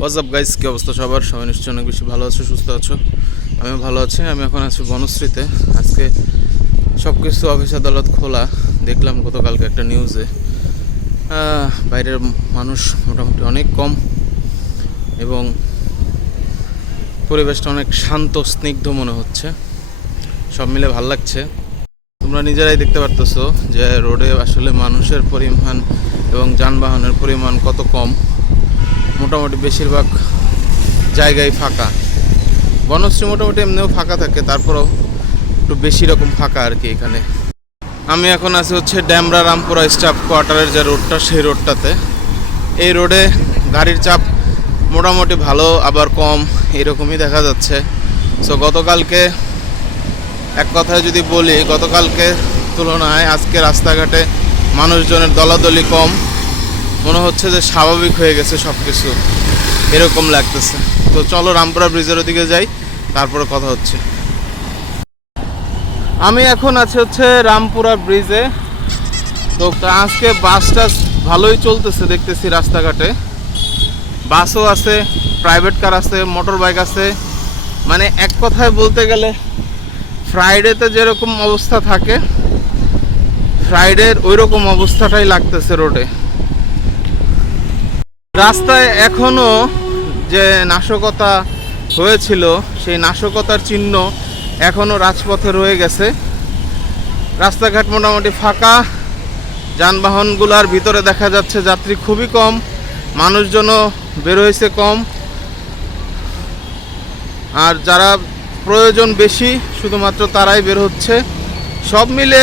WhatsApp guys কী অবস্থা সবার? সবাই নিশ্চয়ই অনেক বেশি ভালো আছো, সুস্থ আছো? আমিও ভালো আছি। আমি এখন আছি বনশ্রীতে। আজকে সব কিছু অফিস আদালত খোলা। দেখলাম গতকালকে একটা নিউজে বাইরের মানুষ মোটামুটি অনেক কম এবং পরিবেশটা অনেক শান্ত, স্নিগ্ধ মনে হচ্ছে। সব মিলে ভালো লাগছে। তোমরা নিজেরাই দেখতে পারতেছো যে রোডে আসলে মানুষের পরিমাণ এবং যানবাহনের পরিমাণ কত কম। মোটামুটি বেশিরভাগ জায়গায় ফাঁকা। বনশ্রী মোটামুটি এমনিও ফাঁকা থাকে, তারপরেও একটু বেশি রকম ফাঁকা আর কি এখানে। আমি এখন আছি হচ্ছে ড্যামরা রামপুরা স্টাফ কোয়ার্টারের যে রোডটা, সেই রোডটাতে। এই রোডে গাড়ির চাপ মোটামুটি ভালো, আবার কম, এরকমই দেখা যাচ্ছে। সো গতকালকে এক কথায় যদি বলি, গতকালকে তুলনায় আজকে রাস্তাঘাটে মানুষজনের দলাদলি কম। মনে হচ্ছে যে স্বাভাবিক হয়ে গেছে সব কিছু এরকম লাগতেছে। তো চলো রামপুরা ব্রিজের ওদিকে যাই, তারপরে কথা হচ্ছে। আমি এখন আছি হচ্ছে রামপুরা ব্রিজে। তো আজকে বাসটা ভালোই চলতেছে দেখতেছি রাস্তাঘাটে। বাসও আছে প্রাইভেট কার আছে মোটর বাইক আছে। মানে এক কথায় বলতে গেলে ফ্রাইডেতে যেরকম অবস্থা থাকে ফ্রাইডের ওই রকম অবস্থাটাই লাগতেছে রোডে রাস্তায় এখনও যে নাশকতা হয়েছিল, সেই নাশকতার চিহ্ন এখনও রাজপথে রয়ে গেছে। রাস্তাঘাট মোটামুটি ফাঁকা, যানবাহনগুলোর ভিতরে দেখা যাচ্ছে যাত্রী খুবই কম, মানুষজনও বের হয়েছে কম। আর যারা প্রয়োজন বেশি, শুধুমাত্র তারাই বের হচ্ছে। সব মিলে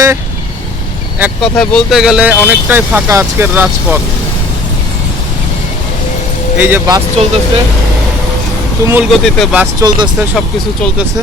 এক কথায় বলতে গেলে অনেকটাই ফাঁকা আজকের রাজপথ। এই যে বাস চলতেছে তুমুল গতিতে বাস চলতেছে সবকিছু চলতেছে।